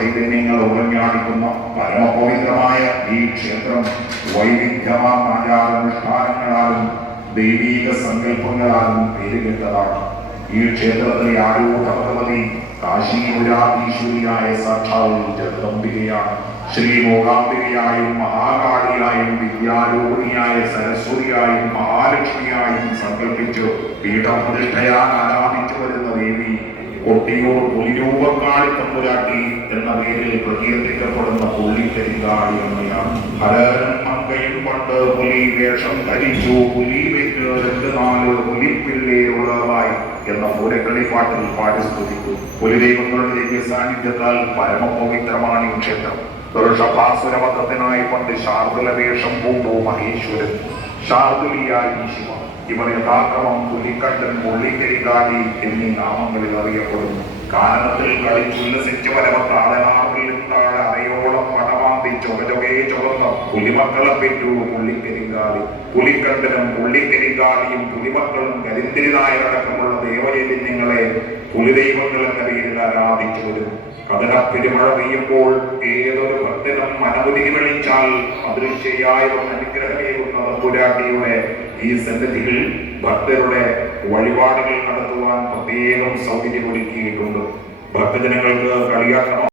ചൈതന്യങ്ങൾ ഉറഞ്ഞാടിക്കുന്ന പരമപവിത്രമായ ഈ ക്ഷേത്രം വൈവിധ്യമാർന്ന ആചാരാനുഷ്ഠാനങ്ങളാലും ദൈവീക സങ്കല്പങ്ങളാലും പേരുകേട്ടതാണ്. ഈ ക്ഷേത്രത്തിലെ ആരൂഢ ഭഗവതി കാശീപുരാധീശ്വരിയായ സാക്ഷാൽ ജഗദംബികയാണ്. ശ്രീ മൂകാംബികയായും മഹാകാളിയായും വിദ്യാരൂപിണിയായ സരസ്വതിയായും മഹാലക്ഷ്മിയായും സങ്കല്പിച്ച് പീഠപ്രതിഷ്ഠയാൽ ആരാധിച്ചു വരുന്ന ദേവി കൊട്ടിയൂർ പുലിരൂപക്കാളി തമ്പുരാട്ടി എന്ന പേരിൽ പ്രകീർത്തിക്കപ്പെടുന്ന പുള്ളിക്കരിങ്കാളി അമ്മയാണ്. ഹരനും മങ്കയും പണ്ട് പുലി വേഷം ധരിച്ചു പുലി വെച്ച് 2-4 പുലിപ്പിള്ളേരുള്ളതായി എന്ന പൂരക്കളിപ്പാട്ടിൽ പാടി സ്തുതിക്കും. പുലിദൈവങ്ങളുടെ ദിവ്യ സാന്നിധ്യത്താൽ പരമപവിത്രമാണ് ഈ ക്ഷേത്രം. ഋഷഭാസുരവധത്തിനായി പണ്ട് ശാർദുല വേഷം പൂണ്ടു മഹേശ്വരൻ, ശാർദുലിയായി ശിവ. ഇവർ യഥാക്രമം പുലിക്കണ്ടൻ, പുള്ളിക്കരിങ്കാളി എന്നീ നാമങ്ങളിൽ അറിയപ്പെടുന്നു. കാനനത്തിൽ കളിച്ചുല്ലസിച്ച് വരവത്താടനാറിൽ താഴെ അരയോളം പടമാന്തി ചൊകചൊകേ ചുവന്ന പുലിമക്കളെ പെറ്റു പുള്ളിക്കരിങ്കാളി. പുലിക്കണ്ടനും പുള്ളിക്കരിങ്കാളിയും പുലിമക്കളും കരിന്തിരിനായടക്കമുള്ള ദേവചൈതന്യങ്ങളെ പുലിദൈവങ്ങൾ എന്ന പേരിൽ ആരാധിച്ചു വരുന്നു. കഥനപ്പെരുമഴ പെയ്യുമ്പോൾ ഏതൊരു ഭക്തനും മനമുരുകി വിളിച്ചാൽ അദൃശ്യയായ അനുഗ്രഹമേകുന്ന തമ്പുരാട്ടിയുടെ ഈ സന്നിധിയിൽ ഭക്തരുടെ വഴിപാടുകൾ നടത്തുവാൻ പ്രത്യേകം സൗകര്യമൊരുക്കിയിട്ടുണ്ട്. ഭക്തജനങ്ങൾക്ക് കളിയാട്ടം